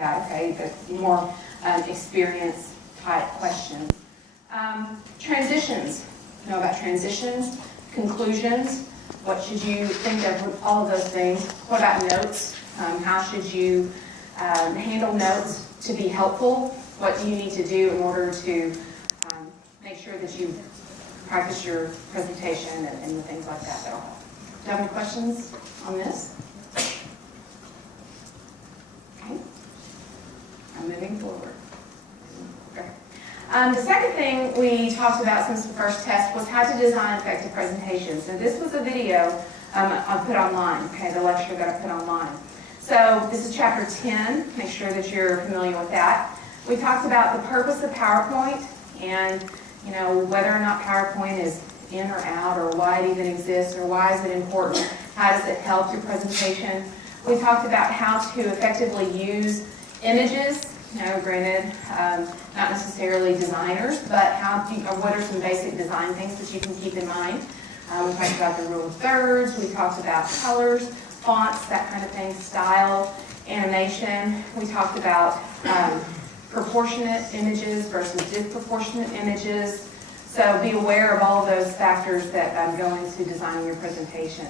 okay, the more experience type questions. Transitions. Know about transitions, conclusions. What should you think of all of those things? What about notes? How should you handle notes to be helpful? What do you need to do in order to make sure that you practice your presentation and the things like that that'll help? Do you have any questions on this? Okay. I'm moving forward. Okay. The second thing we talked about since the first test was how to design effective presentations. And this was a video I put online, okay, the lecture that I put online. So this is chapter 10. Make sure that you're familiar with that. We talked about the purpose of PowerPoint and, you know, whether or not PowerPoint is in or out, or why it even exists, or why is it important, how does it help your presentation. We talked about how to effectively use images. Granted, not necessarily designers, but what are some basic design things that you can keep in mind. We talked about the rule of thirds. We talked about colors, fonts, that kind of thing, style, animation. We talked about proportionate images versus disproportionate images. So be aware of all of those factors that go into designing your presentation.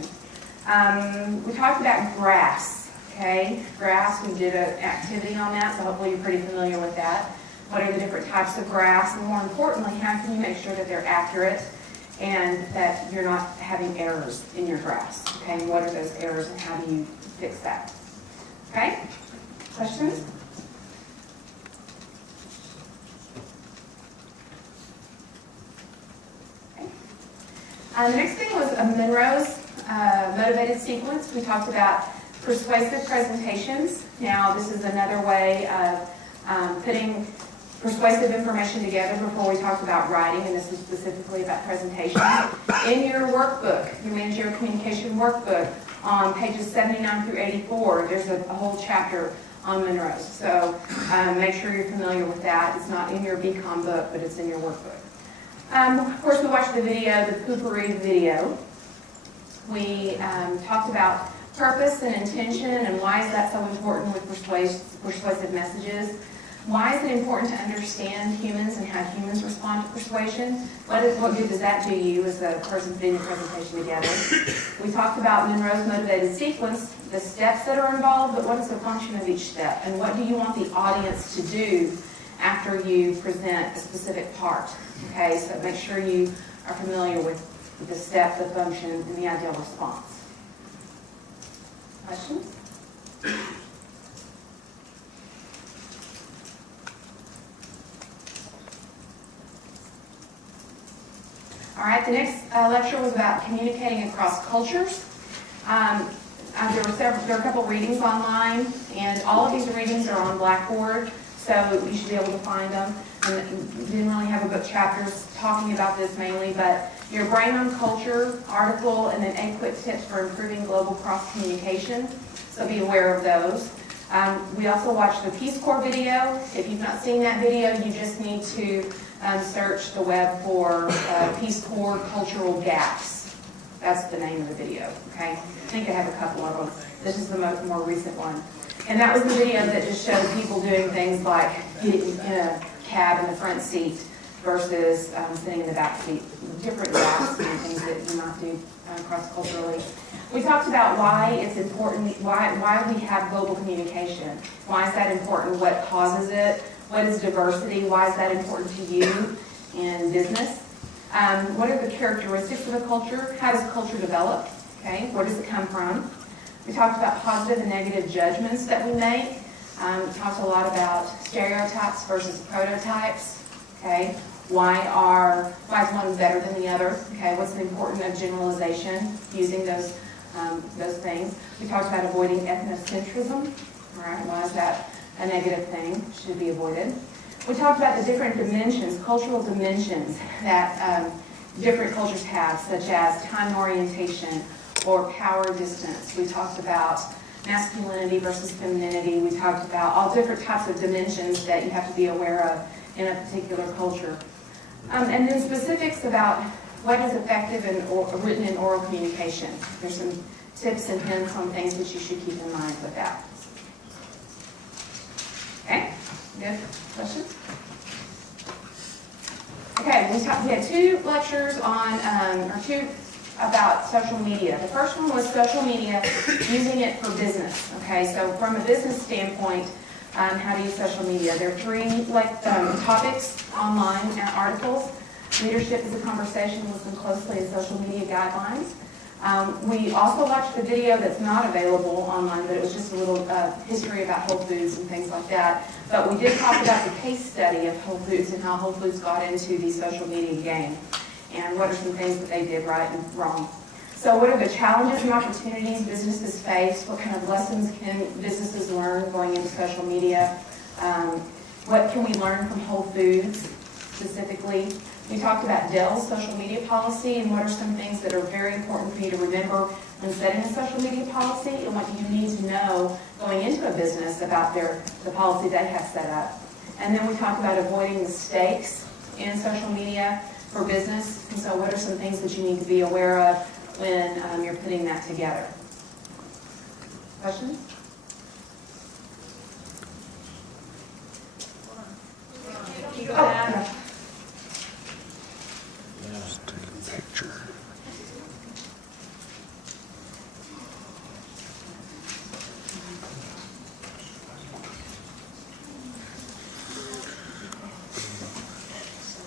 We talked about graphs, okay? Graphs, we did an activity on that, so hopefully you're pretty familiar with that. What are the different types of graphs? And more importantly, how can you make sure that they're accurate and that you're not having errors in your graphs, okay? And what are those errors and how do you fix that? Okay? Questions? The next thing was Monroe's motivated sequence. We talked about persuasive presentations. Now, this is another way of putting persuasive information together before we talked about writing, and this is specifically about presentations. In your workbook, your managerial communication workbook, on pages 79 through 84, there's a whole chapter on Monroe's. So make sure you're familiar with that. It's not in your BCom book, but it's in your workbook. Of course, we watched the video, the poopery video. We talked about purpose and intention and why is that so important with persuasive messages. Why is it important to understand humans and how humans respond to persuasion? What good does that do you as a person putting your presentation together? We talked about Monroe's motivated sequence, the steps that are involved, but what is the function of each step? And what do you want the audience to do after you present a specific part? Okay, so make sure you are familiar with the step, the function, and the ideal response. Questions? All right, the next lecture was about communicating across cultures. There were a couple readings online, and all of these readings are on Blackboard, so you should be able to find them. And we didn't really have a book chapters talking about this mainly, but your Brain on Culture article and then 8 quick tips for improving global cross-communication, so be aware of those. We also watched the Peace Corps video. If you've not seen that video, you just need to search the web for Peace Corps cultural gaps. That's the name of the video, okay? I think I have a couple of them. This is the more recent one. And that was the video that just showed people doing things like getting in a cab in the front seat versus sitting in the back seat. Different gaps and things that you not do cross-culturally. We talked about why it's important, why we have global communication. Why is that important? What causes it? What is diversity? Why is that important to you in business? What are the characteristics of a culture? How does culture develop? Okay, where does it come from? We talked about positive and negative judgments that we make. We talked a lot about stereotypes versus prototypes. Okay, why is one better than the other? Okay, what's the importance of generalization? Using those things. We talked about avoiding ethnocentrism. All right, why is that a negative thing? Should be avoided. We talked about the different dimensions, cultural dimensions that different cultures have, such as time orientation or power distance. We talked about masculinity versus femininity. We talked about all different types of dimensions that you have to be aware of in a particular culture. And then specifics about what is effective in written and oral communication. There's some tips and hints on things that you should keep in mind with that. Good. Questions? Okay, we had two lectures on, or two about social media. The first one was social media, using it for business. Okay, so from a business standpoint, how to use social media. There are three topics online, articles. Leadership is a conversation, listen closely, and social media guidelines. We also watched the video that's not available online, but it was just a little history about Whole Foods and things like that. But we did talk about the case study of Whole Foods and how Whole Foods got into the social media game and what are some things that they did right and wrong. So what are the challenges and opportunities businesses face? What kind of lessons can businesses learn going into social media? What can we learn from Whole Foods specifically? We talked about Dell's social media policy and what are some things that are very important for you to remember when setting a social media policy and what you need to know going into a business about the policy they have set up. And then we talked about avoiding mistakes in social media for business. And so what are some things that you need to be aware of when you're putting that together? Questions? Oh, Just take a picture.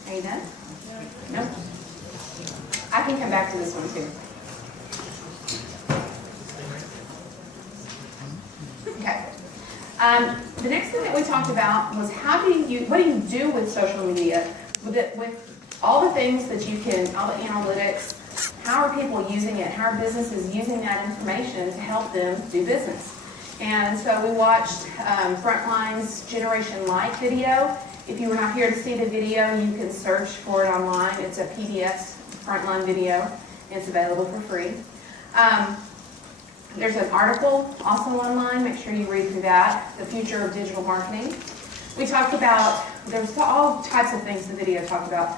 Are you done? No? I can come back to this one too. Okay. The next thing that we talked about was what do you do with social media? With all the things that you can, all the analytics, how are people using it? How are businesses using that information to help them do business? And so we watched Frontline's Generation Light video. If you were not here to see the video, you can search for it online. It's a PBS Frontline video. It's available for free. There's an article also online. Make sure you read through that, The Future of Digital Marketing. We talked about, there's all types of things the video talked about.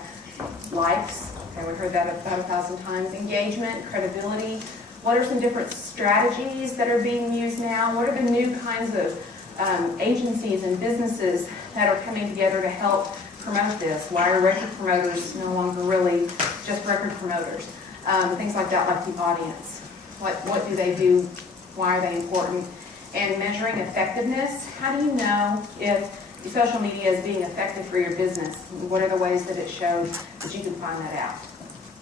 Likes, okay, we've heard that about 1,000 times. Engagement, credibility. What are some different strategies that are being used now? What are the new kinds of agencies and businesses that are coming together to help promote this? Why are record promoters no longer really just record promoters? Things like that, like the audience. What do they do? Why are they important? And measuring effectiveness. How do you know if social media is being effective for your business? What are the ways that it shows that you can find that out?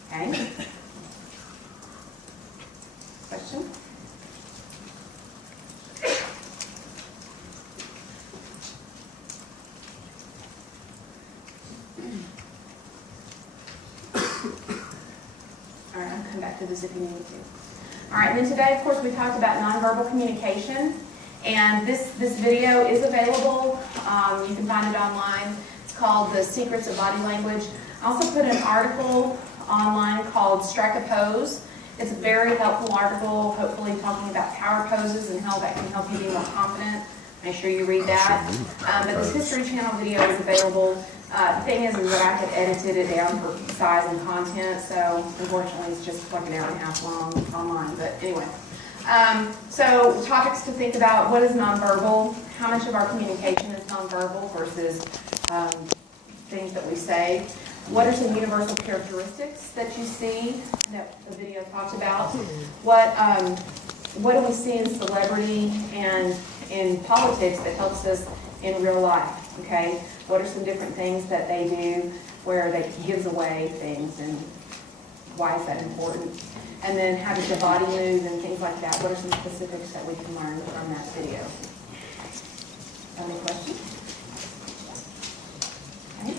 Okay? Question? All right, I'll come back to this if you need to. All right, and then today, of course, we talked about nonverbal communication. And this video is available. You can find it online. It's called The Secrets of Body Language. I also put an article online called Strike a Pose. It's a very helpful article, hopefully talking about power poses and how that can help you be more confident. Make sure you read that. But this History Channel video is available. The thing is that I had edited it down for size and content, so unfortunately it's just like an hour and a half long online. But anyway. So topics to think about: what is nonverbal? How much of our communication is nonverbal versus things that we say? What are some universal characteristics that you see that the video talks about? What do we see in celebrity and in politics that helps us in real life? Okay, what are some different things that they do where they gives away things, and why is that important? And then how does the body move and things like that? What are some specifics that we can learn from that video? Any questions? Okay.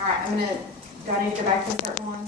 All right, do I need to go back to a certain one?